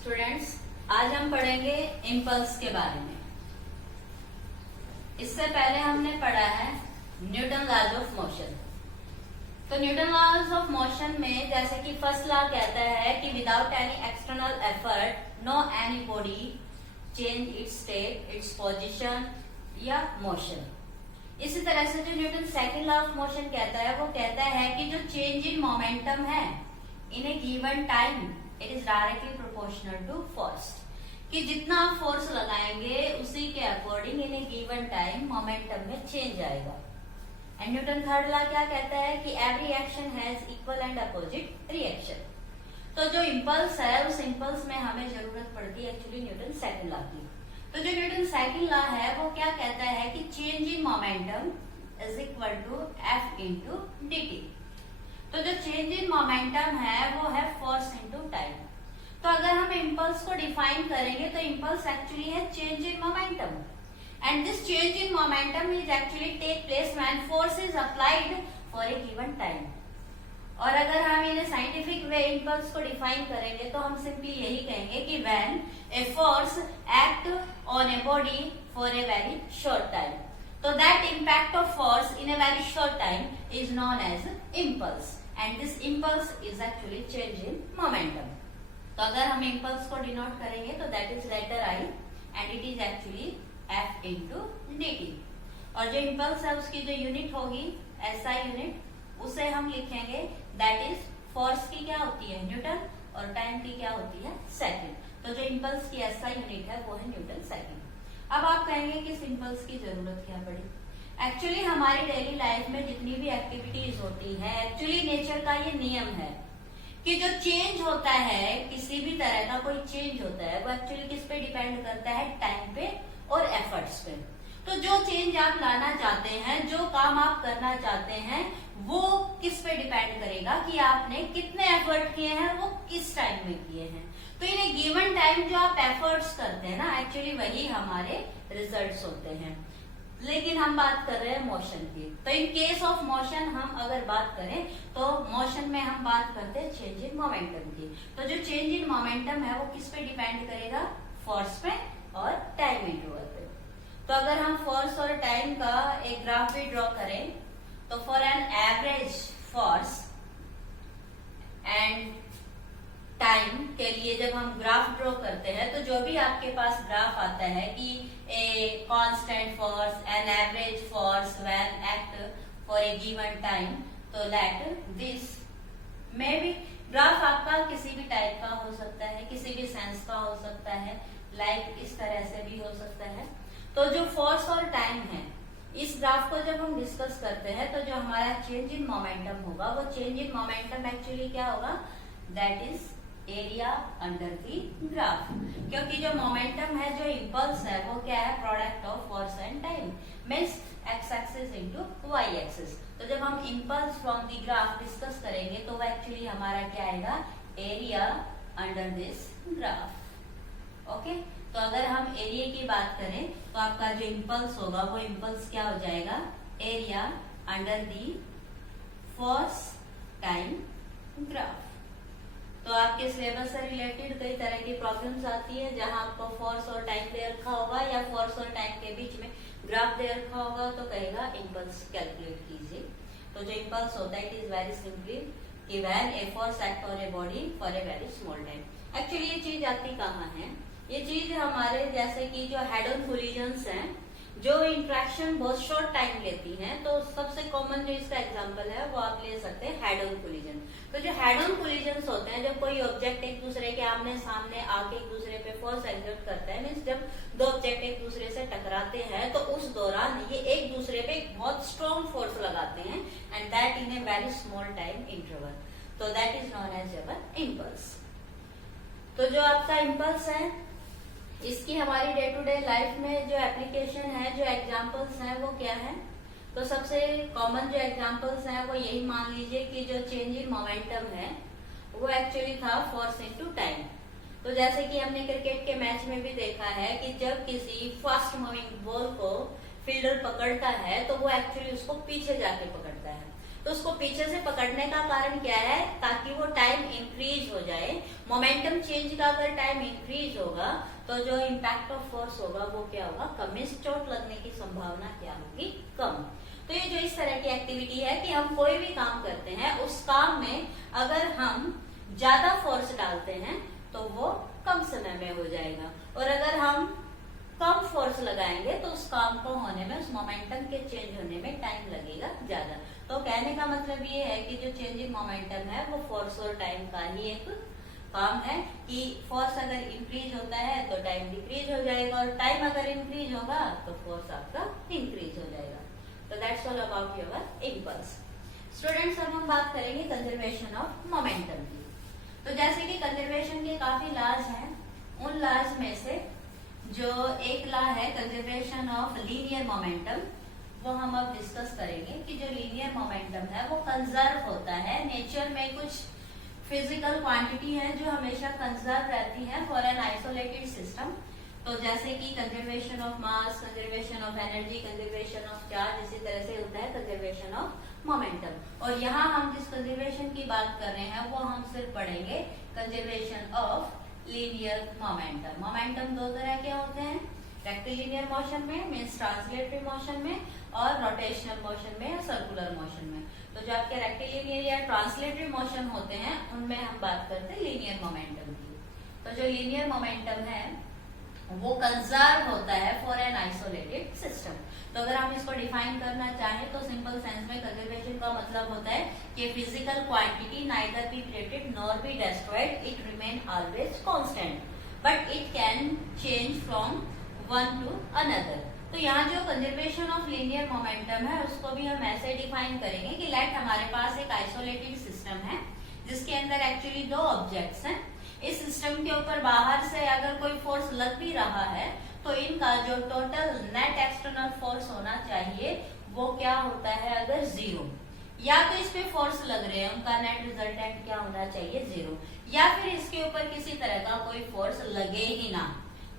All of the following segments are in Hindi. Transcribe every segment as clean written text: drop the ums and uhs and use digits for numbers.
स्टूडेंट्स, आज हम पढ़ेंगे इम्पल्स के बारे में। इससे पहले हमने पढ़ा है न्यूटन लॉज ऑफ मोशन। तो न्यूटन लॉज ऑफ मोशन में जैसे कि फर्स्ट लॉ कहता है कि without any external effort no any body change its state, its position या मोशन। इसी तरह से जो Newton second law of motion कहता है वो कहता है कि जो चेंज इन मोमेंटम है in a given time it is directly proportional to force, कि जितना आप फोर्स लगाएंगे उसी के according in a given time momentum में चेंज आएगा। एंड न्यूटन थर्ड लॉ क्या कहता है कि every action has equal and opposite reaction. तो जो इम्पल्स है उस इम्पल्स में हमें जरूरत पड़ती है एक्चुअली न्यूटन सेकंड लॉ की। तो जो न्यूटन सेकंड लॉ है वो क्या कहता है कि change in momentum is equal to F into d t. तो जो चेंज इन मोमेंटम है वो है फोर्स इंटू टाइम। तो अगर हम इम्पल्स को डिफाइन करेंगे तो इम्पल्स एक्चुअली है change in momentum, and this change in momentum is actually take place when force is applied for a given time. और अगर हम इन्हें साइंटिफिक वे इम्पल्स को डिफाइन करेंगे तो हम सिंपली यही कहेंगे कि when a force act on a body for a very short time, तो that impact of force in a very short time is known as impulse, and this impulse is actually change in momentum. तो अगर हम इम्पल्स को डिनोट करेंगे तो that is letter I and it is actually F into d t. और जो इम्पल्स है उसकी जो यूनिट होगी एसआई यूनिट, उसे हम लिखेंगे दैट इज फोर्स की क्या होती है न्यूटन और टाइम की क्या होती है सेकंड। तो जो इम्पल्स की एसआई यूनिट है वो है न्यूटन सेकंड। अब आप कहेंगे कि इम्पल्स की जरूरत क्या पड़ी। एक्चुअली हमारी डेली लाइफ में जितनी भी एक्टिविटीज होती है एक्चुअली नेचर का ये नियम है कि जो चेंज होता है, किसी भी तरह का कोई चेंज होता है वो एक्चुअली किस पे डिपेंड करता है, टाइम पे और एफर्ट्स पे। तो जो चेंज आप लाना चाहते हैं, जो काम आप करना चाहते हैं, वो किस पे डिपेंड करेगा कि आपने कितने एफर्ट किए हैं, वो किस टाइम में किए हैं। तो इन ए गिवन टाइम जो आप एफर्ट्स करते हैं ना एक्चुअली वही हमारे रिजल्ट्स होते हैं। लेकिन हम बात कर रहे हैं मोशन की। तो इन केस ऑफ मोशन हम अगर बात करें तो मोशन में हम बात करते हैं चेंज इन मोमेंटम की। तो जो चेंज इन मोमेंटम है वो किस पे डिपेंड करेगा, फोर्स पे और टाइम इंटरवल पे। तो अगर हम फोर्स और टाइम का एक ग्राफ भी ड्रॉ करें तो for an average force and time के लिए जब हम ग्राफ ड्रॉ करते हैं तो जो भी आपके पास ग्राफ आता है कि a constant force, an average force when act for a given time, तो that this may be graph आपका किसी भी टाइप का हो सकता है, किसी भी सेंस का हो सकता है, लाइक इस तरह से भी हो सकता है। तो जो फोर्स और टाइम है इस ग्राफ को जब हम डिस्कस करते हैं तो जो हमारा चेंज इन मोमेंटम होगा वो चेंज इन मोमेंटम एक्चुअली क्या होगा, that is area under the graph. क्योंकि जो मोमेंटम है, जो इम्पल्स है वो क्या है, product of force and time, means x axis into y axis. तो जब हम impulse from the graph discuss करेंगे तो वो एक्चुअली हमारा क्या आएगा, area under this graph. Okay, तो अगर हम एरिया की बात करें तो आपका जो इम्पल्स होगा वो इम्पल्स क्या हो जाएगा, area under the force time graph. तो आपके सिलेबस से रिलेटेड कई तरह की प्रॉब्लम्स आती है जहां आपको फोर्स और टाइम दे रखा होगा या फोर्स और टाइम के बीच में ग्राफ दे रखा होगा तो कहेगा इम्पल्स कैलकुलेट कीजिए। तो जो इम्पल्स होता है इट इज वेरी सिंपली कि when a force act on a body for a very small time. Actually ये चीज आती कहाँ है, ये चीज हमारे जैसे कि जो हेड ऑन कोलिजन्स हैं, जो इंट्रैक्शन बहुत शॉर्ट टाइम लेती हैं, तो सबसे कॉमन जो इसका एग्जांपल है वो आप ले सकते हैं हेड ऑन कोलिजन। तो जो हेड ऑन कोलिजन्स होते हैं, जब कोई ऑब्जेक्ट एक दूसरे के आमने सामने आके एक दूसरे पे फोर्स एक्सर्ट करता है, मीन्स जब दो ऑब्जेक्ट एक दूसरे से टकराते हैं तो उस दौरान ये एक दूसरे पे एक बहुत स्ट्रॉन्ग फोर्स लगाते हैं and that in a very small time interval. तो that is known as our impulse. तो जो आपका इम्पल्स है इसकी हमारी डे टू डे लाइफ में जो एप्लीकेशन है, जो एग्जांपल्स हैं वो क्या है। तो सबसे कॉमन जो एग्जांपल्स हैं वो यही मान लीजिए कि जो चेंज इन मोमेंटम है वो एक्चुअली था फोर्स इनटू टाइम। तो जैसे कि हमने क्रिकेट के मैच में भी देखा है कि जब किसी फास्ट मूविंग बॉल को फील्डर पकड़ता है तो वो एक्चुअली उसको पीछे जाके पकड़ता है। तो उसको पीछे से पकड़ने का कारण क्या है, ताकि वो टाइम इंक्रीज हो जाए। मोमेंटम चेंज का अगर टाइम इंक्रीज होगा तो जो इम्पैक्ट ऑफ फोर्स होगा वो क्या होगा, कम। चोट लगने की संभावना क्या होगी, कम। तो ये जो इस तरह की एक्टिविटी है कि हम कोई भी काम करते हैं, उस काम में अगर हम ज्यादा फोर्स डालते हैं तो वो कम समय में हो जाएगा, और अगर हम कम फोर्स लगाएंगे तो उस काम को होने में, उस मोमेंटम के चेंज होने में टाइम लगेगा ज्यादा। तो कहने का मतलब ये है कि जो चेंजिंग मोमेंटम है वो फोर्स और टाइम का ही एक काम है, कि फोर्स अगर इंक्रीज होता है तो टाइम डिक्रीज हो जाएगा, और टाइम अगर इंक्रीज होगा तो फोर्स आपका इंक्रीज हो जाएगा। तो that's all about your impulse. Students, अब हम बात करेंगे कंजर्वेशन ऑफ मोमेंटम की। तो जैसे कि कंजर्वेशन के काफी लॉज हैं, उन लॉज में से जो एक लॉ है कंजर्वेशन ऑफ लीनियर मोमेंटम, वो हम अब डिस्कस करेंगे कि जो लीनियर मोमेंटम है वो कंजर्व होता है। नेचर में कुछ फिजिकल क्वांटिटी है जो हमेशा कंजर्व रहती है फॉर एन आइसोलेटेड सिस्टम। तो जैसे कि conservation of mass, conservation of energy, conservation of charge, इसी तरह से होता है कंजर्वेशन ऑफ मोमेंटम। और यहाँ हम जिस कंजर्वेशन की बात कर रहे हैं वो हम सिर्फ पढ़ेंगे conservation of linear momentum. Momentum दो तरह के होते हैं, रेक्टिलिनियर मोशन में, मीन्स ट्रांसलेटरी मोशन में, और रोटेशनल मोशन में या सर्कुलर मोशन में। तो जो आपके रेक्टिलिनियर या ट्रांसलेटरी मोशन होते हैं उनमें हम बात करते हैं लीनियर मोमेंटम की। तो जो लीनियर मोमेंटम है वो कंजर्व होता है फॉर एन आइसोलेटेड सिस्टम। तो अगर हम इसको डिफाइन करना चाहें तो सिंपल सेंस में कंजर्वेशन का मतलब होता है कि physical quantity neither be created nor be destroyed, it remain always constant, but it can change from one two another. तो यहाँ जो कंजर्वेशन ऑफ लीनियर मोमेंटम है उसको भी हम ऐसे डिफाइन करेंगे कि लेट हमारे पास एक आइसोलेटेड सिस्टम है जिसके अंदर एक्चुअली दो ऑब्जेक्ट्स हैं। इस सिस्टम के ऊपर बाहर से अगर कोई फोर्स लग भी रहा है तो इनका जो टोटल नेट एक्सटर्नल फोर्स होना चाहिए वो क्या होता है, अगर जीरो, या तो इस पे फोर्स लग रहे हैं उनका नेट रिजल्टेंट क्या होना चाहिए, जीरो, या फिर इसके ऊपर किसी तरह का कोई फोर्स लगे ही ना,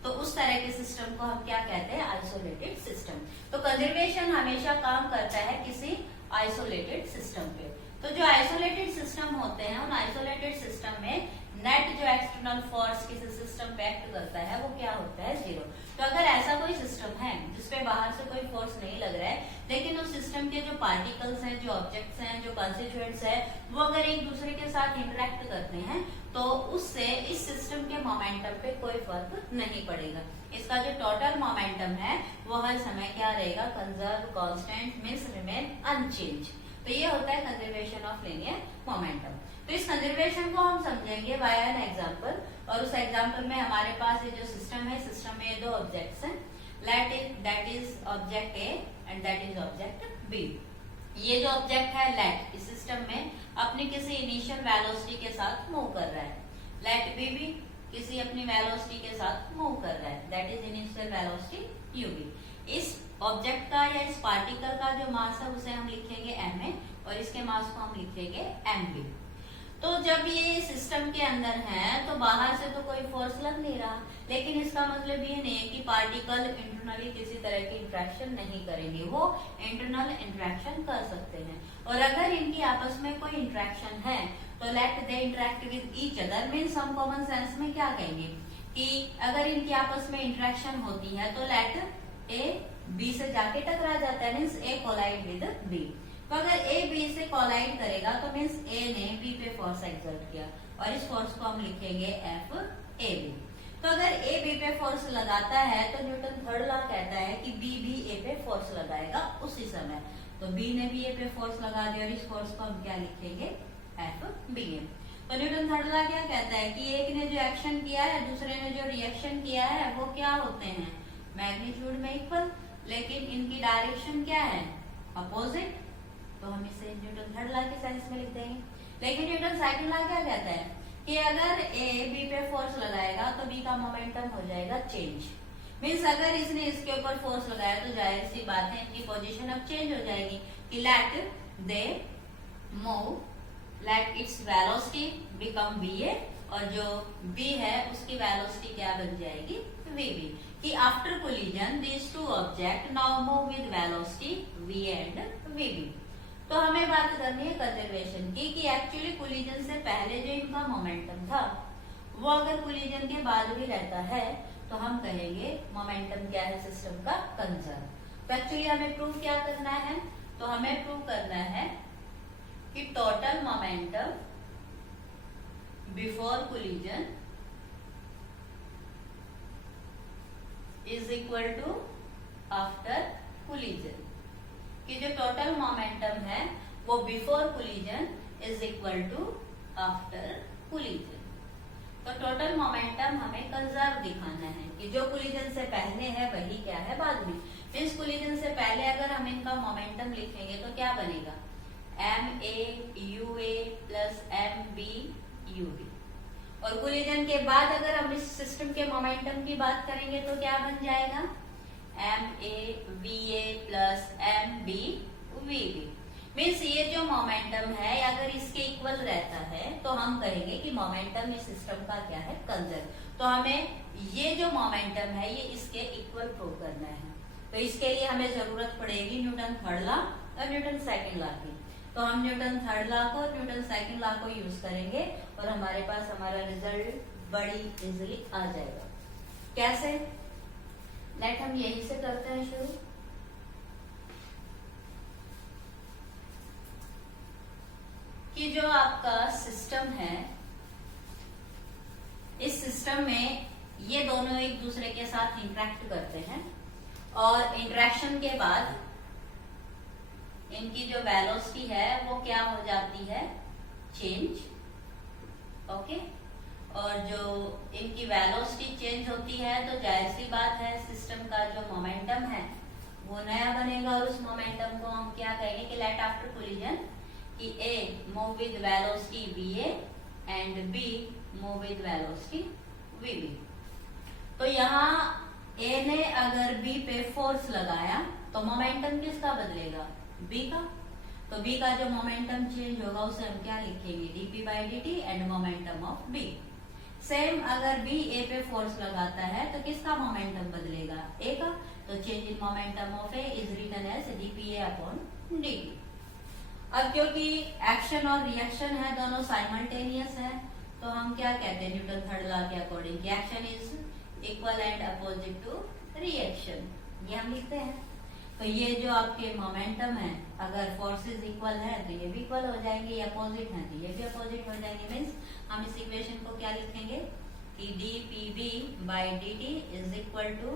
तो उस तरह के सिस्टम को हम क्या कहते हैं, आइसोलेटेड सिस्टम। तो कंजर्वेशन हमेशा काम करता है किसी आइसोलेटेड सिस्टम पे। तो जो आइसोलेटेड सिस्टम होते हैं उन आइसोलेटेड सिस्टम में नेट जो एक्सटर्नल फोर्स किसी सिस्टम पे एक्ट करता है वो क्या होता है, जीरो। तो अगर ऐसा कोई सिस्टम है जिसपे बाहर से कोई फोर्स नहीं लग रहा है, लेकिन उस सिस्टम के जो पार्टिकल्स हैं, जो ऑब्जेक्ट्स हैं, जो कॉन्स्टिट्यूएंट्स हैं, वो अगर एक दूसरे के साथ इंटरेक्ट करते हैं तो उससे इस सिस्टम के मोमेंटम पे कोई फर्क नहीं पड़ेगा। इसका जो टोटल मोमेंटम है वो हर समय क्या रहेगा, conserve, constant, means remain unchange. तो ये होता है कंजर्वेशन ऑफ लीनियर मोमेंटम। तो इस कंजर्वेशन को हम समझेंगे बाय एन एग्जांपल, और उस एग्जांपल में हमारे पास ये जो सिस्टम है, सिस्टम में ये दो ऑब्जेक्ट्स हैं, let it that is object A and that is object B. ये जो ऑब्जेक्ट है लेट इस सिस्टम में अपनी किसी इनिशियल वेलोसिटी के साथ मूव कर रहा है, लेट बी भी किसी अपनी वेलोसिटी के साथ मूव कर रहा है, that is initial velocity UV. इस ऑब्जेक्ट का या इस पार्टिकल का जो मास है उसे हम लिखेंगे एम ए, और इसके मास को हम लिखेंगे एम बी। तो जब ये सिस्टम के अंदर है तो बाहर से तो कोई फोर्स लग नहीं रहा, लेकिन इसका मतलब ये नहीं है कि पार्टिकल इंटरनली किसी तरह की इंटरेक्शन नहीं करेंगे, वो इंटरनल इंटरेक्शन कर सकते हैं। और अगर इनकी आपस में कोई इंटरेक्शन है तो let they interact with each other, means हम कॉमन सेंस में क्या कहेंगे कि अगर इनकी आपस में इंटरेक्शन होती है तो लेट ए बी से जाके टकरा जाता है, means A collide with B. तो अगर ए बी से कोलाइड करेगा तो मीन्स ए ने बी पे फोर्स एक्सर्ट किया, और इस फोर्स को हम लिखेंगे एफ ए बी। तो अगर ए बी पे फोर्स लगाता है तो न्यूटन थर्ड लॉ कहता है कि बी भी ए पे फोर्स लगाएगा उसी समय। तो बी ने भी ए पे फोर्स लगा दिया, और इस फोर्स को हम क्या लिखेंगे, एफ बी ए। तो न्यूटन थर्ड लॉ क्या कहता है कि एक ने जो एक्शन किया है दूसरे ने जो रिएक्शन किया है वो क्या होते हैं, मैग्नीट्यूड में इक्वल, लेकिन इनकी डायरेक्शन क्या है, अपोजिट। तो हम इसे न्यूटन थर्ड लॉ के सेंस में लिख देंगे। लेकिन न्यूटन सेकंड लॉ क्या कहता है कि अगर ए बी पे फोर्स लगाएगा तो बी का मोमेंटम हो जाएगा चेंज, मीन्स अगर इसने इसके ऊपर फोर्स लगाया तो जाहिर सी बात है इनकी पोजीशन अब चेंज हो जाएगी कि let they move, let its velocity become v A, और जो बी है उसकी वेलोसिटी क्या बन जाएगी, वी बी। कि after collision these two object now move with velocity v and v B. तो हमें बात करनी है कंजर्वेशन की कि एक्चुअली कोलिजन से पहले जो इनका मोमेंटम था वो अगर कोलिजन के बाद भी रहता है तो हम कहेंगे मोमेंटम क्या है सिस्टम का, कंजर्व। तो एक्चुअली हमें प्रूव क्या करना है, तो हमें प्रूव करना है कि total momentum before collision is equal to after collision, कि जो टोटल मोमेंटम है वो before collision is equal to after collision. तो टोटल मोमेंटम हमें कंजर्व दिखाना है कि जो कोलिजन से पहले है वही क्या है बाद में। मीन्स कोलिजन से पहले अगर हम इनका मोमेंटम लिखेंगे तो क्या बनेगा, ma प्लस mb और कोलिजन के बाद अगर हम इस सिस्टम के मोमेंटम की बात करेंगे तो क्या बन जाएगा, ma प्लस mb मीन्स ये जो मोमेंटम है अगर इसके इक्वल रहता है तो हम कहेंगे कि मोमेंटम इस सिस्टम का क्या है, कंजर्व। तो हमें ये जो मोमेंटम है ये इसके इक्वल प्रूव करना है। तो इसके लिए हमें जरूरत पड़ेगी न्यूटन थर्ड लॉ और न्यूटन सेकंड लॉ की। तो हम न्यूटन थर्ड लॉ को और न्यूटन सेकंड लॉ को यूज करेंगे और हमारे पास हमारा रिजल्ट बड़ी इजीली आ जाएगा। कैसे, लेट हम यही से करते हैं शुरू। कि जो आपका सिस्टम है इस सिस्टम में ये दोनों एक दूसरे के साथ इंटरेक्ट करते हैं और इंटरेक्शन के बाद इनकी जो वेलोसिटी है वो क्या हो जाती है, चेंज। ओके, और जो इनकी वेलोसिटी चेंज होती है तो जाहिर सी बात है सिस्टम का जो मोमेंटम है वो नया बनेगा और उस मोमेंटम को हम क्या कहेंगे कि लेट आफ्टर कोलिजन कि A move with velocity VA and B move with velocity VB। तो यहाँ A ने अगर B पे फोर्स लगाया तो मोमेंटम किसका बदलेगा, B का। तो B का जो मोमेंटम चेंज होगा उसे हम क्या लिखेंगे, dp/dt and momentum of B। Same अगर B A पे फोर्स लगाता है तो किसका मोमेंटम बदलेगा, A का। तो change in momentum of A is written as dpa/dt। अब क्योंकि एक्शन और रिएक्शन है दोनों साइमल्टेनियस है तो हम क्या कहते हैं न्यूटन थर्ड लॉ के according, action is equal and opposite to reaction, ये हम लिखते हैं। तो ये जो आपके मोमेंटम है अगर फोर्सेस इक्वल है तो ये भी इक्वल हो जाएंगे, ये अपोजिट है तो ये भी अपोजिट हो जाएंगे। मीन्स हम इस इक्वेशन को क्या लिखेंगे कि dpb/dt is equal to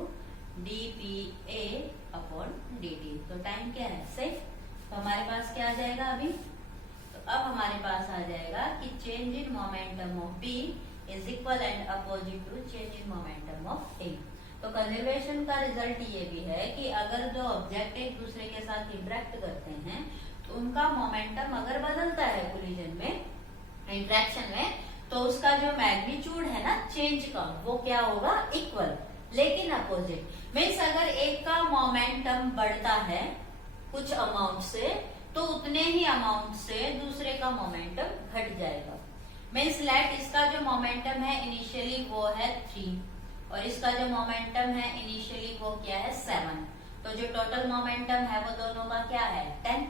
dpa/dt। तो टाइम क्या है, सेफ। तो हमारे पास क्या आ जाएगा अभी, तो अब हमारे पास आ जाएगा कि change in momentum of B is equal and opposite to change in momentum of A। तो कंजर्वेशन का रिजल्ट ये भी है कि अगर दो ऑब्जेक्ट एक दूसरे के साथ इंटरेक्ट करते हैं तो उनका मोमेंटम अगर बदलता है कोलिजन में इंटरेक्शन में तो उसका जो मैग्नीट्यूड है ना चेंज का वो क्या होगा, इक्वल लेकिन अपोजिट। मीन्स अगर एक का मोमेंटम बढ़ता है कुछ अमाउंट से तो उतने ही अमाउंट से दूसरे का मोमेंटम घट जाएगा। मीन्स लेट इसका जो मोमेंटम है इनिशियली वो है 3 और इसका जो मोमेंटम है इनिशियली वो क्या है 7। तो जो टोटल मोमेंटम है वो दोनों का क्या है 10।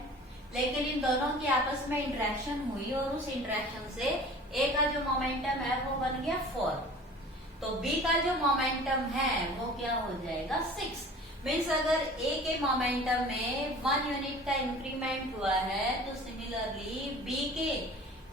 लेकिन इन दोनों की आपस में इंटरेक्शन हुई और उस इंटरेक्शन से A का जो मोमेंटम है वो बन गया 4। तो B का जो मोमेंटम है वो क्या हो जाएगा 6। मीन्स अगर A के मोमेंटम में 1 यूनिट का इंक्रीमेंट हुआ है तो सिमिलरली B के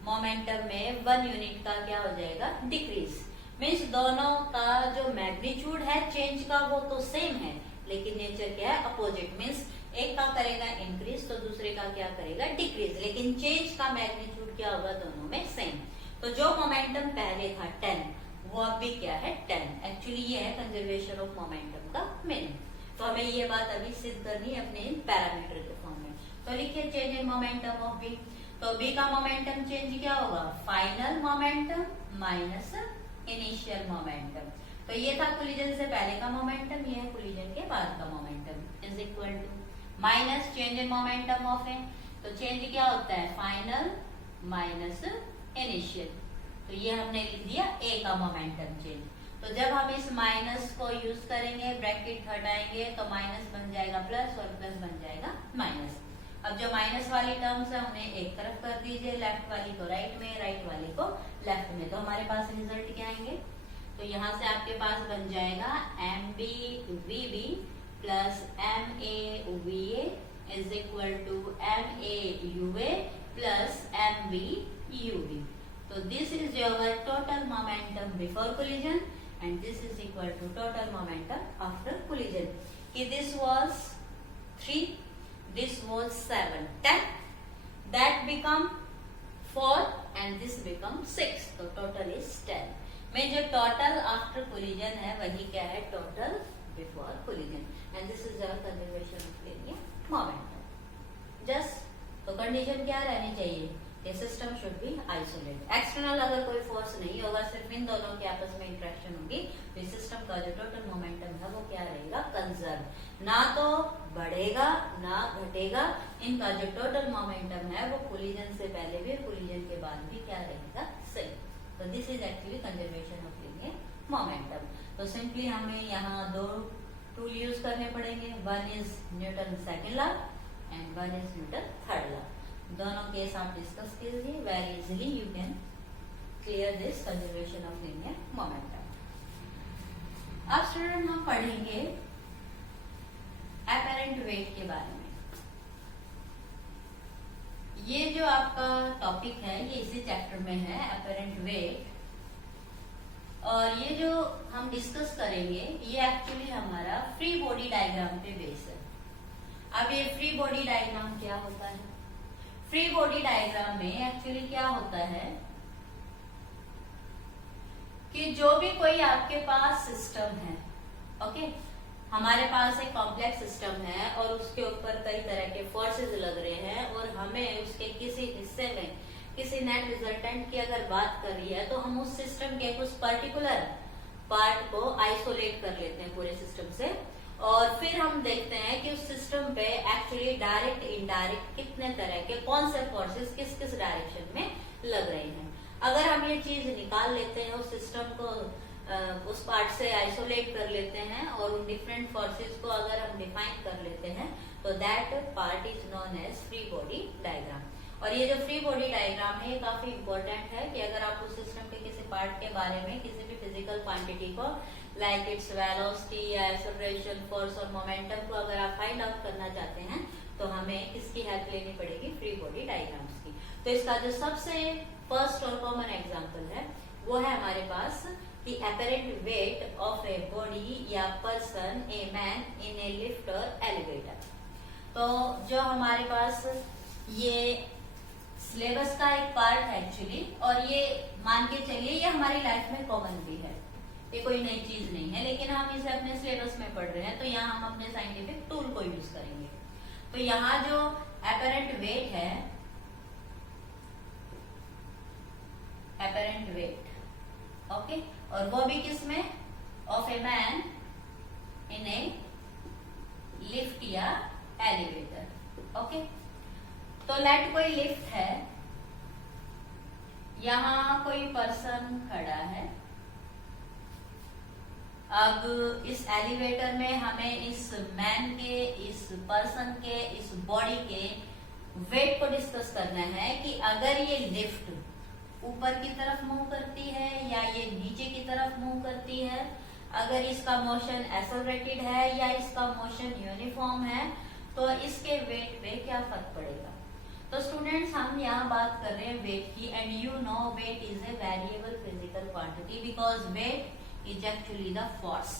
मोमेंटम में 1 यूनिट का क्या हो जाएगा, डिक्रीज। मीन्स दोनों का जो मैग्नीट्यूड है चेंज का वो तो सेम है लेकिन नेचर क्या है, अपोजिट। मीन्स एक का करेगा इंक्रीज तो दूसरे का क्या करेगा, डिक्रीज। लेकिन चेंज का मैग्नीट्यूड क्या होगा, दोनों में सेम। तो जो मोमेंटम पहले था 10 वो अब भी क्या है 10। एक्चुअली ये है कंजर्वेशन ऑफ मोमेंटम का मीनिंग। तो हमें ये बात अभी सिद्ध करनी है अपने पैरामीटर के फॉर्म में। तो लिखिए change in momentum of B। तो B का मोमेंटम चेंज क्या होगा, final momentum minus initial momentum. तो ये था कोलिजन से पहले का मोमेंटम, ये है कोलिजन के बाद का momentum is equal to minus change in momentum of A। तो चेंज क्या होता है, फाइनल माइनस इनिशियल। तो ये हमने लिख दिया A का मोमेंटम चेंज। तो जब हम इस माइनस को यूज करेंगे ब्रैकेट हटाएंगे तो माइनस बन जाएगा प्लस और प्लस बन जाएगा माइनस। अब जो माइनस वाली टर्म्स है उन्हें एक तरफ कर दीजिए, लेफ्ट वाली को राइट में, राइट वाली को लेफ्ट में, तो हमारे पास रिजल्ट क्या आएंगे? तो यहाँ से आपके पास बन जाएगा MBVB plus MAVA is equal to MAUA plus MBUV. So this is your total momentum before collision and this is equal to total momentum after collision. If this was 3, this was 7, 10, that become 4 and this become 6. So total is 10. में जो total after collision है वही क्या है? Total before collision. And this is our conservation of linear momentum. Just तो कंडीशन क्या रहनी चाहिए? ये system should be isolated. External अगर कोई फोर्स नहीं होगा, सिर्फ इन दोनों के आपस में इंटरेक्शन होगी, तो सिस्टम का जो टोटल मोमेंटम है वो क्या रहेगा? कंजर्व. ना तो बढ़ेगा ना घटेगा. इनका जो टोटल मोमेंटम है वो कोलिजन से पहले भी और कोलिजन के बाद भी क्या रहेगा? सेम. तो this is actually conservation of linear momentum. तो सिंपली हमें यहाँ दो टूल यूज करने पड़ेंगे. One is Newton second law and one is Newton third law. दोनों केस आप डिस्कस कीजिए. Very easily you can clear this conservation of linear momentum. अब स्टूडेंट हम पढ़ेंगे अपैरेंट वेट के बारे में. ये जो आपका टॉपिक है ये इसी चैप्टर में है, अपैरेंट वेट. और ये जो हम डिस्कस करेंगे ये एक्चुअली हमारा फ्री बॉडी डायग्राम पे बेस है. अब ये फ्री बॉडी डायग्राम क्या होता है? फ्री बॉडी डायग्राम में एक्चुअली क्या होता है कि जो भी कोई आपके पास सिस्टम है, ओके, हमारे पास एक कॉम्प्लेक्स सिस्टम है और उसके ऊपर कई तरह के फोर्सेस लग रहे हैं और हमें उसके किसी हिस्से में किसी नेट रिजल्टेंट की अगर बात कर रही है तो हम उस सिस्टम के कुछ पर्टिकुलर पार्ट को आइसोलेट कर लेते हैं पूरे सिस्टम से और फिर हम देखते हैं कि उस सिस्टम पे एक्चुअली डायरेक्ट इनडायरेक्ट कितने तरह के कौन से फोर्सेस किस किस डायरेक्शन में लग रहे हैं. अगर हम ये चीज निकाल लेते हैं, उस सिस्टम को उस पार्ट से आइसोलेट कर लेते हैं और उन डिफरेंट फोर्सेस को अगर हम डिफाइन कर लेते हैं तो that part is known as free body diagram. और ये जो फ्री बॉडी डायग्राम है ये काफी इंपॉर्टेंट है कि अगर आप उस सिस्टम के किसी पार्ट के बारे में किसी भी फिजिकल क्वांटिटी को लाइक इट्स वेलोसिटी या एक्सेलरेशन, फोर्स और मोमेंटम को अगर आप फाइंड आउट करना चाहते हैं तो हमें किसकी हेल्प लेनी पड़ेगी? फ्री बॉडी डायग्राम्स की. तो इसका जो सबसे फर्स्ट और कॉमन एग्जांपल है वो है हमारे पास the apparent weight of a body या person, a man in a lift or elevator. तो जो हमारे पास ये सिलेबस का एक पार्ट है एक्चुअली और ये मान के चलिए ये हमारी लाइफ में कॉमन भी है, ये कोई नई चीज नहीं है, लेकिन हम इसे अपने सिलेबस में पढ़ रहे हैं तो यहाँ हम अपने साइंटिफिक टूल को यूज करेंगे. तो यहाँ जो अपैरेंट वेट है, अपैरेंट वेट, ओके, और वो भी किसमें? Of a man in A lift या एलिवेटर. ओके, तो लेट कोई लिफ्ट है, यहां कोई पर्सन खड़ा है. अब इस एलिवेटर में हमें इस मैन के, इस पर्सन के, इस बॉडी के वेट को डिस्कस करना है कि अगर ये लिफ्ट ऊपर की तरफ मूव करती है या ये नीचे की तरफ मूव करती है, अगर इसका मोशन एक्सेलरेटेड है या इसका मोशन यूनिफॉर्म है, तो इसके वेट पे क्या फर्क पड़ेगा. तो स्टूडेंट्स हम यहाँ बात कर रहे हैं वेट की, and you know weight is a variable physical quantity because weight is actually the force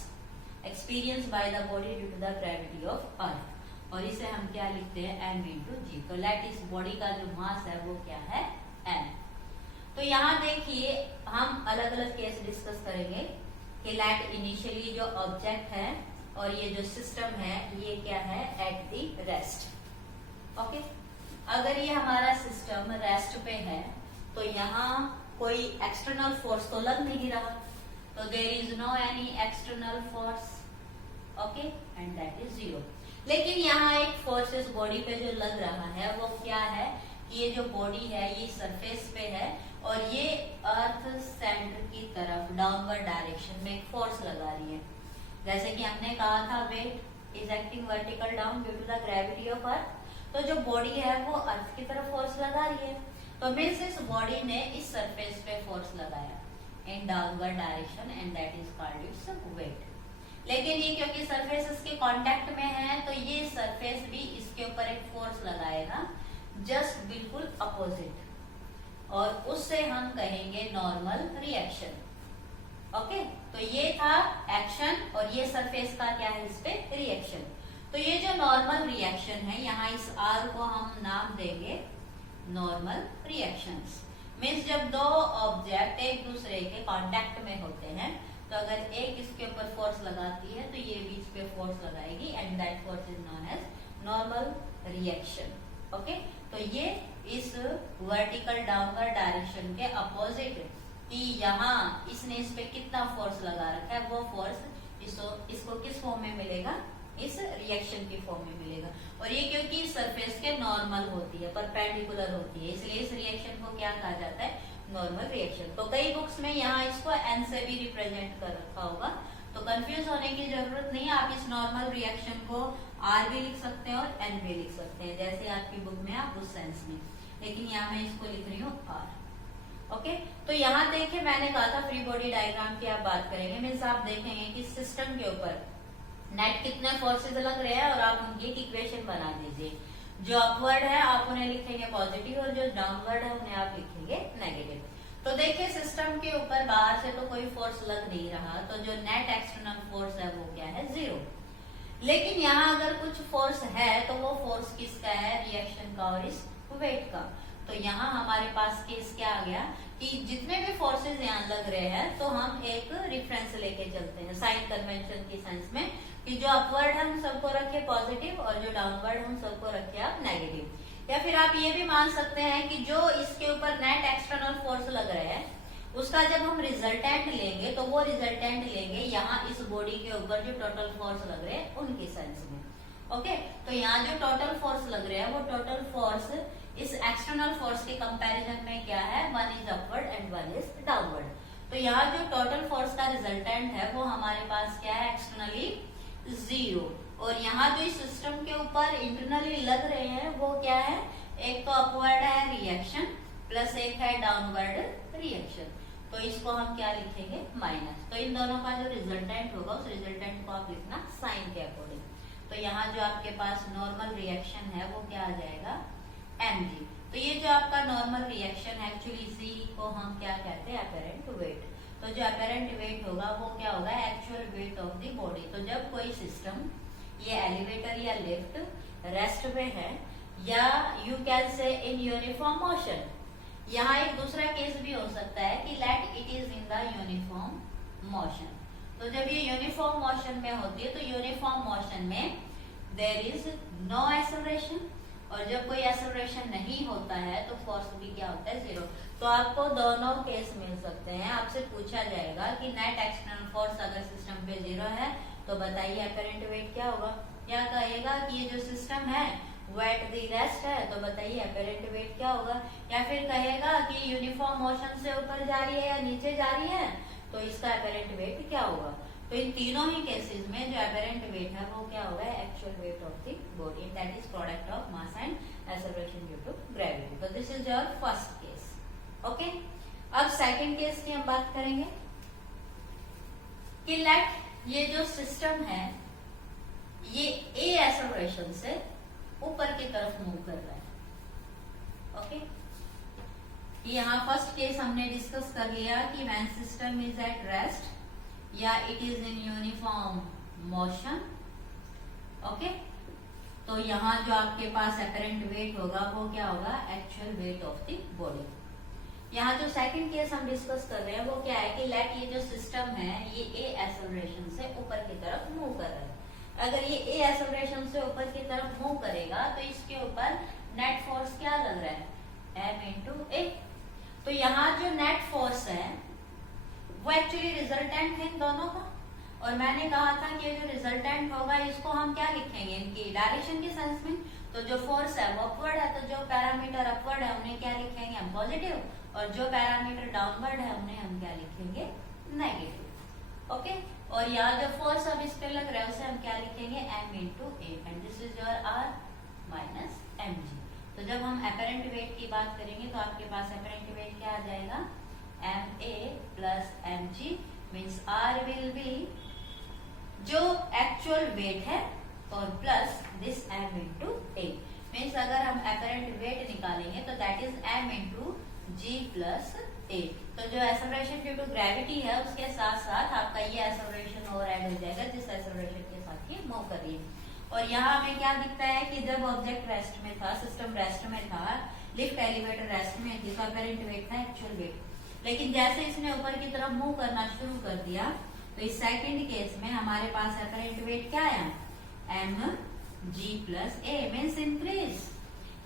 experience by the body due to the gravity of earth. और इसे हम क्या लिखते हैं? m into g. तो लेट इस बॉडी का जो मास है वो क्या है? m. तो यहाँ देखिए हम अलग अलग केस डिस्कस करेंगे कि लेट इनिशियली जो ऑब्जेक्ट है और ये जो सिस्टम है ये क्या है? At the rest. ओके, अगर ये हमारा सिस्टम रेस्ट पे है तो यहाँ कोई एक्सटर्नल फोर्स तो लग नहीं रहा, तो there is no any external force. Okay, and that is 0. लेकिन यहाँ एक फोर्स इस बॉडी पे जो लग रहा है वो क्या है? ये जो बॉडी है ये सरफेस पे है और ये अर्थ सेंटर की तरफ डाउनवर्ड डायरेक्शन में एक फोर्स लगा रही है. जैसे कि हमने कहा था weight is acting vertical down due to the gravity of earth. तो जो बॉडी है वो अर्थ की तरफ फोर्स लगा रही है, तो मीन्स इस बॉडी ने इस सरफेस पे फोर्स लगाया इन downward direction and that is called its weight. लेकिन ये क्योंकि सरफेस इसके कांटेक्ट में है तो ये सरफेस भी इसके ऊपर एक फोर्स लगाएगा जस्ट बिल्कुल अपोजिट, और उससे हम कहेंगे नॉर्मल रिएक्शन। ओके, तो ये था एक्शन और ये सरफेस का क्या है इस पे रिएक्शन। तो ये जो नॉर्मल रिएक्शन है, यहाँ इस आर को हम नाम देंगे नॉर्मल रिएक्शंस। मीन्स जब दो ऑब्जेक्ट एक दूसरे के कांटेक्ट में होते हैं तो अगर एक इसके ऊपर फोर्स लगाती है तो ये भी इस पे फोर्स लगाएगी and that force is known as normal reaction. Okay, तो ये इस वर्टिकल डाउनवर्ड डायरेक्शन के अपोजिट कि यहाँ इसने इस पे कितना फोर्स लगा रखा है वो फोर्स इसको किस फॉर्म में मिलेगा, इस रिएक्शन की फॉर्म में मिलेगा। और ये क्योंकि सरफेस के नॉर्मल होती है, परपेंडिकुलर होती है, इसलिए इस रिएक्शन को क्या कहा जाता है, नॉर्मल रिएक्शन। तो कई बुक्स में यहाँ इसको एन से भी रिप्रेजेंट कर रखा होगा, तो कंफ्यूज होने की जरूरत नहीं है। आप इस नॉर्मल रिएक्शन को आर भी लिख सकते हैं और एन भी लिख सकते हैं, जैसे आपकी बुक में आप उस सेंस में, लेकिन यहाँ मैं इसको लिख रही हूँ आर। ओके, तो यहाँ देखिए मैंने कहा था फ्री बॉडी डायग्राम की आप बात करेंगे, मीन्स आप देखेंगे कि सिस्टम के ऊपर नेट कितने फोर्सेस लग रहे हैं और आप उनकी एक इक्वेशन बना दीजिए। जो अपवर्ड है आप उन्हें लिखेंगे पॉजिटिव और जो डाउनवर्ड है उन्हें आप लिखेंगे नेगेटिव। तो देखिए सिस्टम के ऊपर बाहर से तो कोई फोर्स लग नहीं रहा, तो जो नेट एक्सटर्नल फोर्स है वो क्या है, 0। लेकिन यहाँ अगर कुछ फोर्स है तो वो फोर्स किसका है, रिएक्शन का और इस वेट का। तो यहाँ हमारे पास केस क्या आ गया कि जितने भी फोर्सेस यहाँ लग रहे हैं तो हम एक रेफरेंस लेके चलते हैं साइन कन्वेंशन की सेंस में कि जो अपवर्ड है हम सबको रखे पॉजिटिव और जो डाउनवर्ड हम सबको रखे आप नेगेटिव। या फिर आप ये भी मान सकते हैं कि जो इसके ऊपर नेट एक्सटर्नल फोर्स लग रहे हैं उसका जब हम रिजल्टेंट लेंगे तो वो रिजल्टेंट लेंगे यहाँ इस बॉडी के ऊपर जो टोटल फोर्स लग रहे हैं उनकी सेंस में। ओके, तो यहाँ जो टोटल फोर्स लग रहे हैं वो टोटल फोर्स इस एक्सटर्नल फोर्स के कंपैरिजन में क्या है, 1 is upward and 1 is downward. तो यहाँ जो टोटल फोर्स का रिजल्टेंट है वो हमारे पास क्या है, एक्सटर्नली 0, और यहाँ जो इस सिस्टम के ऊपर इंटरनली लग रहे हैं वो क्या है, एक तो अपवर्ड है रिएक्शन प्लस एक है डाउनवर्ड रिएक्शन। तो इसको हम क्या लिखेंगे, माइनस। तो इन दोनों का जो रिजल्टेंट होगा उस रिजल्टेंट को आप लिखना साइन के अकॉर्डिंग। तो यहाँ जो आपके पास नॉर्मल रिएक्शन है वो क्या आ जाएगा, mg। तो ये जो आपका नॉर्मल रिएक्शन है एक्चुअली इसी को हम क्या कहते हैं, अपेरेंट वेट। तो जो अपेरेंट वेट होगा वो क्या होगा, actual weight of the body. तो जब कोई सिस्टम ये एलिवेटर या लिफ्ट रेस्ट में है या you can say in uniform motion, यहाँ एक दूसरा केस भी हो सकता है कि late it is in the uniform motion. तो जब ये यूनिफॉर्म मोशन में होती है तो यूनिफॉर्म मोशन में देयर इज नो एक्सेलरेशन, और जब कोई एक्सेलरेशन नहीं होता है तो फोर्स भी क्या होता है, 0। तो आपको दोनों केस मिल सकते हैं। आपसे पूछा जाएगा कि नेट एक्सटर्नल फोर्स अगर सिस्टम पे 0 है तो बताइए अपेरेंट वेट क्या होगा। क्या कहेगा कि ये जो सिस्टम है वो एट द रेस्ट है, तो बताइए अपेरेंट वेट क्या होगा। या फिर कहेगा कि यूनिफॉर्म मोशन से ऊपर जा रही है या नीचे जा रही है, तो इसका अपेरेंट वेट क्या होगा। तो इन तीनों ही केसेस में जो अपेरेंट वेट है वो क्या होगा, actual weight of the body, that is product of mass and acceleration due to gravity. तो this is your first case. Okay, अब सेकंड केस की हम बात करेंगे कि लेट ये जो सिस्टम है ये ए एक्सेलरेशन से ऊपर की तरफ मूव कर रहा है। ओके, यहाँ फर्स्ट केस हमने डिस्कस कर लिया कि when system is at rest या it is in uniform motion. Okay, तो यहाँ जो आपके पास अपेरेंट वेट होगा वो क्या होगा, actual weight of the body. यहाँ जो सेकंड केस हम डिस्कस कर रहे हैं वो क्या है कि लेट ये जो सिस्टम है ये ए एक्सेलरेशन से ऊपर की तरफ मूव कर रहा है। अगर ये ए एक्सेलरेशन से ऊपर की तरफ मूव करेगा तो इसके ऊपर नेट फोर्स क्या लग रहा है, m इंटू ए। तो यहाँ जो नेट फोर्स है वो एक्चुअली रिजल्टेंट है इन दोनों का, और मैंने कहा था कि ये जो रिजल्टेंट होगा इसको हम क्या लिखेंगे, इनकी डायरेक्शन के सेंस में। तो जो फोर्स है वो अपवर्ड है, तो जो पैरामीटर अपवर्ड है उन्हें क्या लिखेंगे हम, पॉजिटिव, और जो पैरामीटर डाउनवर्ड है उन्हें हम क्या लिखेंगे, नेगेटिव। ओके, और यहाँ जो फोर्स अब इस पे लग रहा है उसे हम क्या लिखेंगे, m into a, and this is your R minus mg। तो जब हम एपरेंट वेट की बात करेंगे तो आपके पास एपरेंट वेट क्या आ जाएगा, ma plus mg means r will be जो एक्चुअल वेट है और plus this m into a। Means अगर हम एपरेंट वेट निकालेंगे तो that is m into g plus a। तो जो एक्सेलरेशन ड्यू टू ग्रेविटी है उसके साथ साथ आपका ये एक्सेलरेशन और ऐड हो जाएगा जिस एक्सेलरेशन के साथ ये मूव कर रही है। और यहाँ हमें क्या दिखता है कि जब ऑब्जेक्ट रेस्ट में था, सिस्टम रेस्ट में था, लिफ्ट एलिवेटर रेस्ट में थी, तो एपरेंट वेट था एक्चुअल वेट। लेकिन जैसे इसने ऊपर की तरफ मूव करना शुरू कर दिया तो इस सेकंड केस में हमारे पास एपरेंट वेट क्या आया, mg plus a means increase.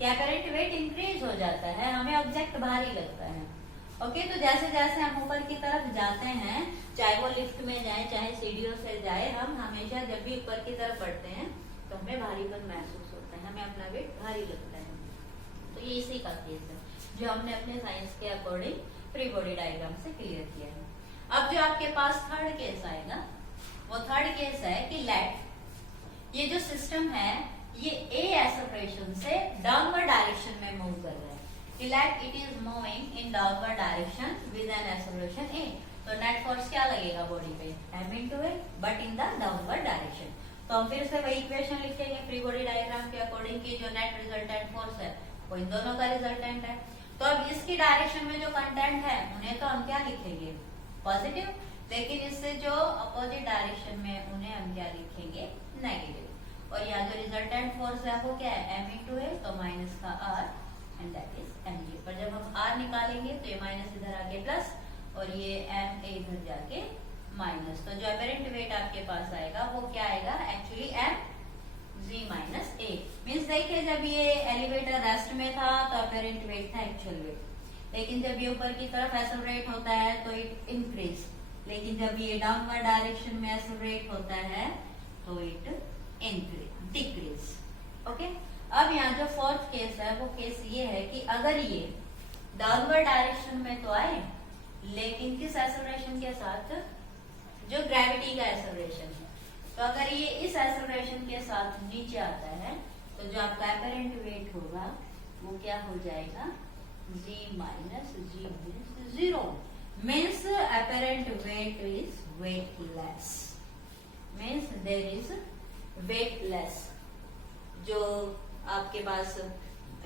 Apparent weight increase हो जाता है, हमें ऑब्जेक्ट भारी लगता है। ओके तो जैसे जैसे हम ऊपर की तरफ जाते हैं, चाहे वो लिफ्ट में जाए चाहे सीढ़ियों से जाए, हम हमेशा जब भी ऊपर की तरफ बढ़ते हैं तो हमें भारीपन महसूस होता है, हमें अपना वेट भारी लगता है। तो ये इसी का केस है जो हमने अपने साइंस के अकॉर्डिंग फ्री बॉडी डायग्राम से क्लियर किया है। अब जो आपके पास थर्ड केस आएगा वो थर्ड केस है कि लेट ये जो सिस्टम है ये ए एक्सेलरेशन से डाउनवर्ड डायरेक्शन में मूव कर रहा है। Let it is moving in downward direction with an acceleration a. तो नेट फोर्स क्या लगेगा बॉडी पे, m into a, but in the downward direction. तो हम फिर से वही इक्वेशन लिखेंगे फ्री बॉडी डायग्राम के अकॉर्डिंग की जो नेट रिजल्टेंट फोर्स है वो इन दोनों का रिजल्टेंट है। तो अब इसकी डायरेक्शन में जो कंटेंट है उन्हें तो हम क्या लिखेंगे, पॉजिटिव, लेकिन इससे जो अपोजिट डायरेक्शन में उन्हें हम क्या लिखेंगे, नेगेटिव। और यहाँ जो रिजल्टेंट फोर्स है वो क्या है, m इंटू ए, तो माइनस का r and that is mg। पर जब हम r निकालेंगे तो ये माइनस इधर आके प्लस और ये ma इधर जाके माइनस। तो जो एपरेंट वेट आपके पास आएगा वो क्या आएगा, actually mg minus a। Means देखिए जब ये एलिवेटर रेस्ट में था तो एपरेंट वेट था एक्चुअल वेट, लेकिन जब ये ऊपर की तरफ एक्सेलरेट होता है तो इट इंक्रीज, लेकिन जब ये डाउनवर्ड डायरेक्शन में एक्सेलरेट होता है तो इट डिक्रीज। ओके अब यहाँ जो फोर्थ केस है वो केस ये है कि अगर ये डाउनवर्ड डायरेक्शन में तो आए लेकिन किस एक्सेलरेशन के साथ, जो ग्रेविटी का एक्सेलरेशन है, तो अगर ये इस एक्सेलरेशन के साथ नीचे आता है तो जो आपका एपरेंट वेट होगा वो क्या हो जाएगा, g minus g means zero. Means apparent weight is weightless, means there is weightless. जो आपके पास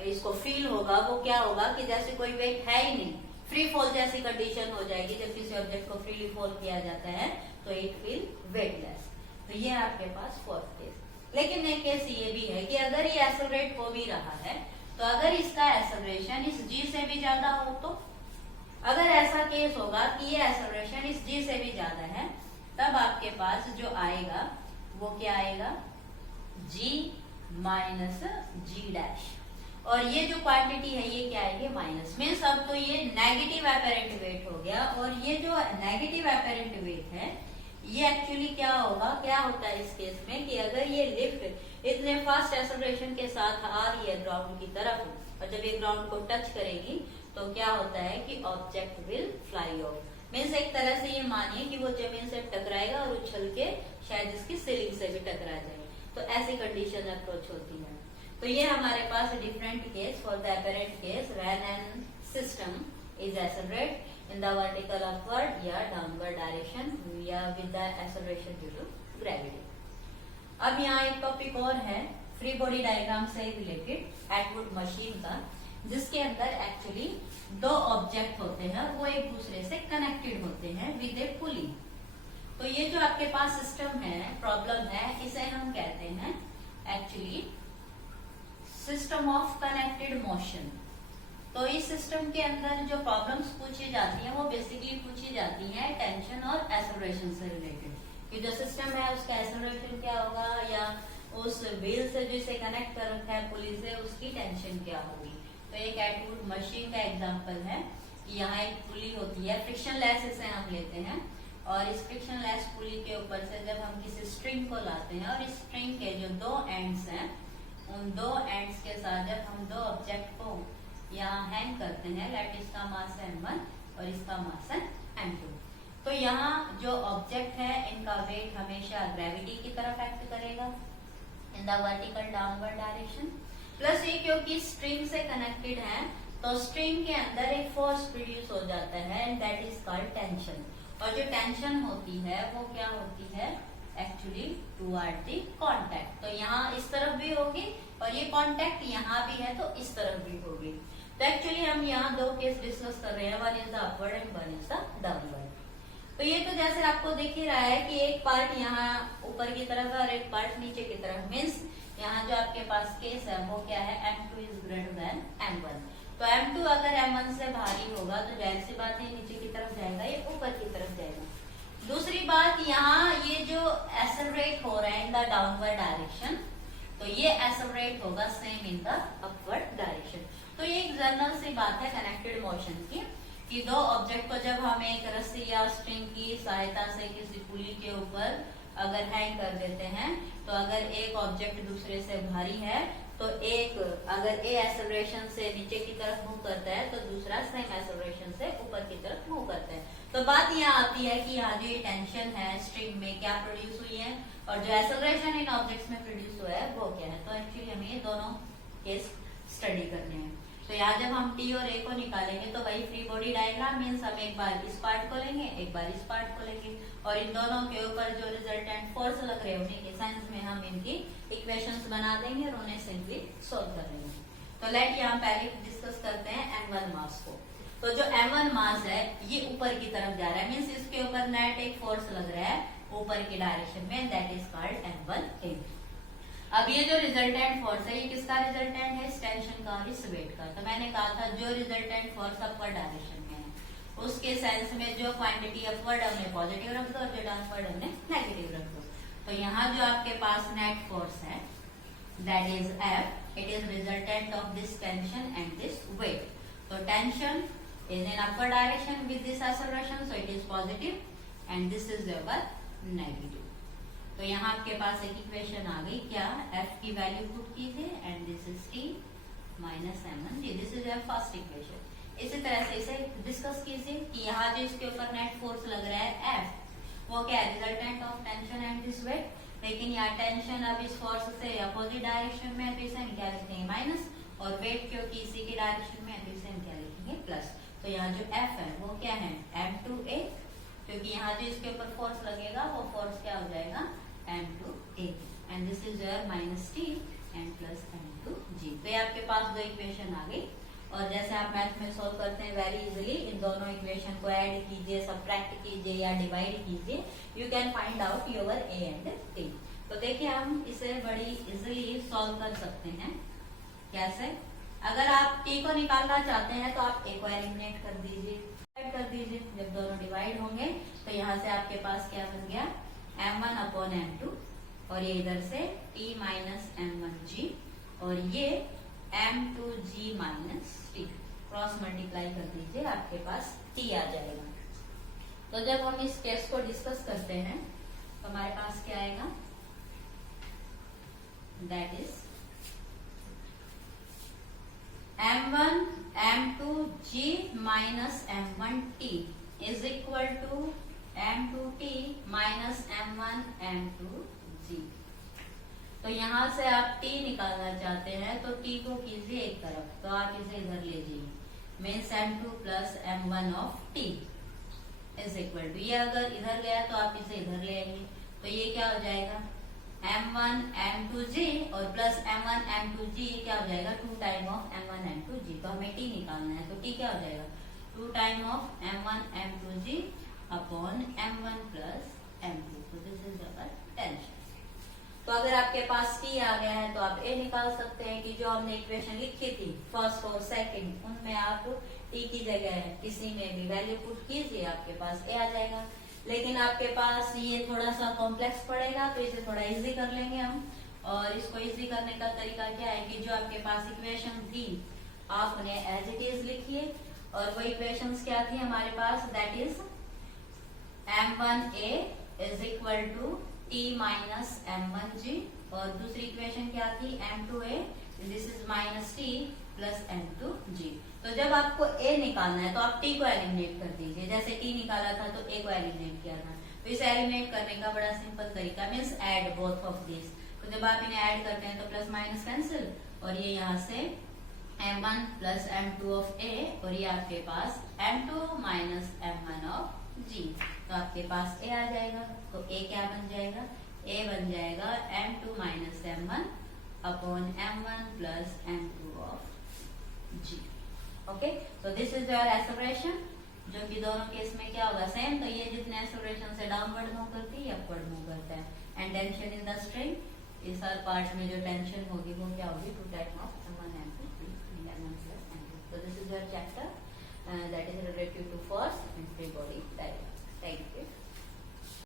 इसको फील होगा वो क्या होगा कि जैसे कोई वेट है ही नहीं, फ्री फॉल जैसी कंडीशन हो जाएगी। जब किसी ऑब्जेक्ट को फ्रीली फॉल किया जाता है तो इट फील वेटलेस। तो ये आपके पास फोर्थ केस। लेकिन एक केस ये भी है कि अगर ये एक्सेलरेट हो भी रहा है तो अगर इसका एक्सेलरेशन इस g से भी ज्यादा हो, तो अगर ऐसा केस होगा कि ये एक्सेलरेशन इस g से भी ज्यादा है तब आपके पास जो आएगा वो क्या आएगा, g माइनस g डैश। और ये जो क्वांटिटी है ये क्या आएगी, माइनस। मीन्स अब तो ये नेगेटिव एपरेंट वेट हो गया। और ये जो नेगेटिव एपरेंट वेट है ये एक्चुअली क्या होगा, क्या होता है इस केस में कि अगर ये लिफ्ट इतने फास्ट एक्सेलरेशन के साथ आ रही है ग्राउंड की तरफ और जब ये ग्राउंड को टच करेगी तो क्या होता है कि object will fly of. Means एक तरह से ये मानिए कि वो जमीन से टकराएगा और उछल के शायद इसकी सीलिंग से भी टकरा जाए। तो ऐसी कंडीशन अप्रोच होती है। तो ये हमारे पास different case for the apparent case when an system is accelerate in the vertical upward या downward direction या with the acceleration due to gravity। अब यहाँ एक टॉपिक और है फ्री बॉडी डायग्राम से रिलेटेड एटवुड मशीन का, जिसके अंदर एक्चुअली दो ऑब्जेक्ट होते हैं वो एक दूसरे से कनेक्टेड होते हैं विद ए पुली। तो ये जो आपके पास सिस्टम है, प्रॉब्लम है, इसे हम कहते हैं actually system of connected motion. तो इस सिस्टम के अंदर जो प्रॉब्लम्स पूछी जाती हैं वो बेसिकली पूछी जाती हैं टेंशन और एक्सेलरेशन से रिलेटेड, कि जो सिस्टम है उसका एक्सेलरेशन क्या होगा या उस व्हील से जिसे कनेक्ट कर रखा है पुली से उसकी टेंशन क्या होगी। तो एक एटवुड मशीन का एग्जांपल है कि यहाँ एक पुली होती है, फ्रिक्शन लेस इसे हम लेते हैं, और इस फ्रिक्शन लेस पुली के ऊपर से जब हम किसी स्ट्रिंग को लाते हैं और इस स्ट्रिंग के जो दो एंड्स हैं उन दो एंड्स के साथ जब हम दो ऑब्जेक्ट को यहाँ हैंग करते हैं, लेट इसका मास है m1 और इसका मास है m2। तो यहाँ जो ऑब्जेक्ट है इनका वेट हमेशा ग्रेविटी की तरफ एक्ट करेगा in the vertical downward direction, plus ये क्योंकि स्ट्रिंग से कनेक्टेड है तो स्ट्रिंग के अंदर एक फोर्स प्रोड्यूस हो जाता है and that is called tension. और जो टेंशन होती है वो क्या होती है एक्चुअली टुवर्ड द कांटेक्ट। तो यहाँ इस तरफ भी होगी और ये कांटेक्ट यहाँ भी है तो इस तरफ भी होगी। तो एक्चुअली हम यहाँ दो केस डिस्कस कर रहे हैं, one is the upward and one is the downward. तो ये तो जैसे आपको दिख ही रहा है कि एक पार्ट यहाँ ऊपर की तरफ है और एक पार्ट नीचे की तरफ, मीन्स यहाँ जो आपके पास केस है वो क्या है M2 is greater than M1। तो M2 अगर M1 से भारी होगा तो जाहिर सी बात है नीचे की तरफ जाएगा, ये ऊपर की तरफ जाएगा। दूसरी बात यहाँ ये जो एक्सेलरेट हो रहा है इन द डाउनवर्ड डायरेक्शन, तो ये एक्सेलरेट होगा same in the upward direction. तो ये एक जनरल सी बात है कनेक्टेड मोशन की कि दो ऑब्जेक्ट को जब हम एक रस्सी या स्ट्रिंग की सहायता से किसी पुली के ऊपर अगर हैंग कर देते हैं तो अगर एक ऑब्जेक्ट दूसरे से भारी है तो एक अगर ए एक्सेलरेशन से नीचे की तरफ मूव करता है तो दूसरा सेम एक्सेलरेशन से ऊपर की तरफ मूव करता है। तो बात यहाँ आती है कि यहाँ जो ये टेंशन है स्ट्रिंग में क्या प्रोड्यूस हुई है और जो एक्सेलरेशन इन ऑब्जेक्ट्स में प्रोड्यूस हुआ है वो क्या है। तो एक्चुअली हमें ये दोनों केस स्टडी करने हैं। तो यहाँ जब हम टी और ए को निकालेंगे तो वही फ्री बॉडी डायग्राम मीन्स हम एक बार इस पार्ट को लेंगे एक बार इस पार्ट को लेंगे और इन दोनों के ऊपर जो रिजल्टेंट फोर्स लग रहे हैं उन्हीं के साइंस में हम इनकी इक्वेशंस बना देंगे और उन्हें सिंपली सोल्व कर लेंगे। तो लेट यहाँ पहले डिस्कस करते हैं M1 मास को। तो जो M1 मास है ये ऊपर की तरफ जा रहा है, मीन्स इसके ऊपर नेट एक फोर्स लग रहा है ऊपर की डायरेक्शन में, दैट इज कॉल्ड M1A। अब ये जो रिजल्टेंट फोर्स है ये किसका रिजल्टेंट है, इस टेंशन का और इस वेट का। तो मैंने कहा था जो रिजल्टेंट फोर्स अपवर्ड डायरेक्शन में है उसके सेंस में जो क्वांटिटी अपवर्ड हमने पॉजिटिव रख दो और जो डाउनवर्ड हमने नेगेटिव रख दो। तो यहाँ जो आपके पास नेट फोर्स है that is F, it is resultant of this tension and this weight. तो tension is in upward direction with this acceleration so it is positive and this is your negative. तो यहाँ आपके पास एक इक्वेशन आ गई, क्या F की वैल्यू पुट कीजिए and this is T minus M1 g, this is your first equation. इसी तरह से इसे डिस्कस कीजिए कि यहाँ जो इसके ऊपर नेट फोर्स लग रहा है F वो क्या है resultant of tension and this weight, लेकिन यहाँ टेंशन अब इस फोर्स से अपोजिट डायरेक्शन में है तो इसे हम क्या लिखेंगे माइनस और वेट क्योंकि इसी की डायरेक्शन में है तो इसे हम क्या लिखेंगे प्लस। तो यहाँ जो F है वो क्या है M2A, क्योंकि यहाँ जो इसके ऊपर फोर्स लगेगा वो फोर्स क्या हो जाएगा M2A and this is your minus T and plus M2G। तो ये आपके पास दो इक्वेशन आ गई और जैसे आप मैथ में सोल्व करते हैं वेरी इजीली इन दोनों इक्वेशन को ऐड कीजिए, सब्ट्रैक्ट कीजिए या डिवाइड कीजिए, you can find out your A and T। तो देखिए हम इसे बड़ी इजीली सॉल्व कर सकते हैं। कैसे, अगर आप T को निकालना चाहते हैं तो आप A को एलिमिनेट कर दीजिए, जब दोनों डिवाइड होंगे तो यहाँ से आपके पास क्या बन गया M1 अपॉन M2 और ये इधर से T माइनस M1G और ये M2G minus T cross multiply कर दीजिए, आपके पास T आ जाएगा। तो जब हम इस केस को डिस्कस करते हैं तो हमारे पास क्या आएगा, that is M1 M2G minus M1T is equal to M2T minus M1 M2G। तो यहाँ से आप T निकालना चाहते हैं तो T को कीजिए एक तरफ, तो आप इसे इधर ले जाइए, means M2 plus M1 of T is equal to, ये अगर इधर गया तो आप इसे इधर ले आएंगे तो ये क्या हो जाएगा M1 M2G और प्लस M1 M2G क्या हो जाएगा 2 टाइम ऑफ M1 M2G। तो हमें T निकालना है तो T क्या हो जाएगा 2 time of M1 M2G upon M1 plus M2। तो दिस इज अवर टेंशन। तो अगर आपके पास T आ गया है तो आप A निकाल सकते हैं कि जो हमने इक्वेशन लिखी थी फर्स्ट और सेकंड उनमें आप T की जगह किसी में भी वैल्यू पुट कीजिए, आपके पास A आ जाएगा। लेकिन आपके पास ये थोड़ा सा कॉम्प्लेक्स पड़ेगा तो इसे थोड़ा इजी कर लेंगे हम, और इसको इजी करने का तरीका क्या है कि जो आपके पास इक्वेशन थी आप उन्हें एज इट इज लिखिए और वो इक्वेशंस क्या थी हमारे पास, that is M1A is equal to T minus M1G और दूसरी इक्वेशन क्या थी M2A this is minus T plus M2G। तो जब आपको A निकालना है तो आप T को एलिमिनेट कर दीजिए, जैसे T निकाला था तो A को एलिमिनेट किया था। तो इसे एलिमिनेट करने का बड़ा सिंपल तरीका means add both of this. तो जब आप इन्हें ऐड करते हैं तो प्लस माइनस कैंसिल और ये यहाँ से m1 plus m2 of A, और ये आपके पास m2 minus m1 of G। तो आपके पास A आ जाएगा, तो A क्या बन जाएगा? A बन जाएगा m2 minus m1 upon m1 plus m2 of G। Okay, तो दिस इज योर एक्सप्रेशन, जो कि दोनों केस में क्या होगा? सेम। तो ये जितने एक्सप्रेशन से डाउनवर्ड मूव करती है, अपवर्ड मूव करता है। And tension in the string, इस हर पार्ट में जो टेंशन होगी वो क्या होगी? 2 टाइप ऑफ